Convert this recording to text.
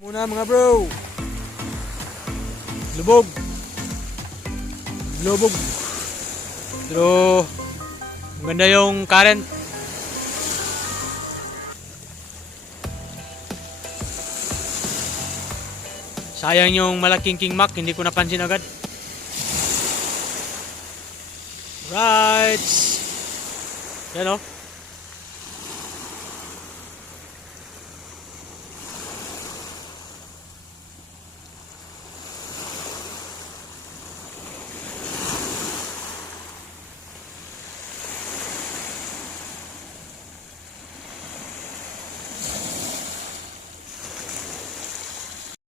Muna mga bro. Lubog. Lubog. Pero maganda yung current. Sayang yung malaking King Mac, hindi ko napansin agad. Right. Yan o.